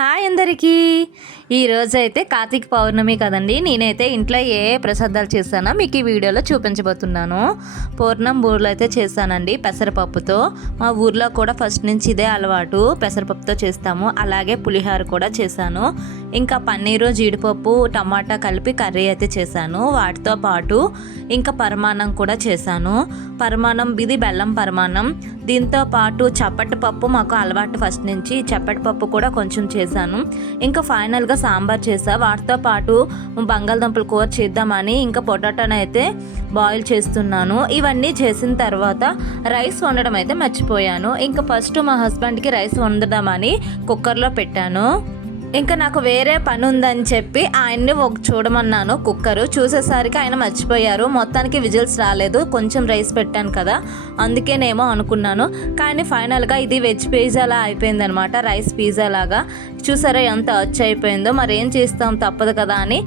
Hi అందరికీ. ఈరోజైతే కార్తీక పౌర్ణమి కదండి. నేనైతే ఇంట్లో ఏ ప్రసాదాలు చేశానో మీకు ఈ వీడియోలో చూపించబోతున్నాను. పూర్ణం బూరెలు అయితే చేశానండి పెసరపప్పుతో. మా ఊర్లో కూడా ఫస్ట్ నుంచి ఇదే అలవాటు, పెసరపప్పుతో చేస్తాము. అలాగే పులిహోర కూడా చేశాను. ఇంకా పన్నీరు, జీడిపప్పు, టమాటా కలిపి కర్రీ అయితే చేశాను. వాటితో పాటు ఇంకా పరమాన్నం కూడా చేశాను. పరమాన్నం ఇది బెల్లం పరమాన్నం. దీంతో పాటు చప్పటి పప్పు మాకు అలవాటు ఫస్ట్ నుంచి, చప్పటి పప్పు కూడా కొంచెం చేశాను. ఇంకా ఫైనల్గా సాంబార్ చేసా. వాటితో పాటు బంగాళదుంపల కూర చేద్దామని ఇంకా పొటాటోని అయితే బాయిల్ చేస్తున్నాను. ఇవన్నీ చేసిన తర్వాత రైస్ వండడం అయితే మర్చిపోయాను. ఇంకా ఫస్ట్ మా హస్బెండ్కి రైస్ వండుదామని కుక్కర్లో పెట్టాను. ఇంకా నాకు వేరే పని ఉందని చెప్పి ఆయన్ని చూడమన్నాను. కుక్కరు చూసేసరికి ఆయన మర్చిపోయారు. మొత్తానికి విజిల్స్ రాలేదు, కొంచెం రైస్ పెట్టాను కదా అందుకేనేమో అనుకున్నాను. కానీ ఫైనల్గా ఇది వెజ్ పిజ్జాలా అయిపోయింది అనమాట, రైస్ పిజ్జా లాగా. చూసారా ఎంత వచ్చి అయిపోయిందో. మరి ఏం చేస్తాం, తప్పదు కదా అని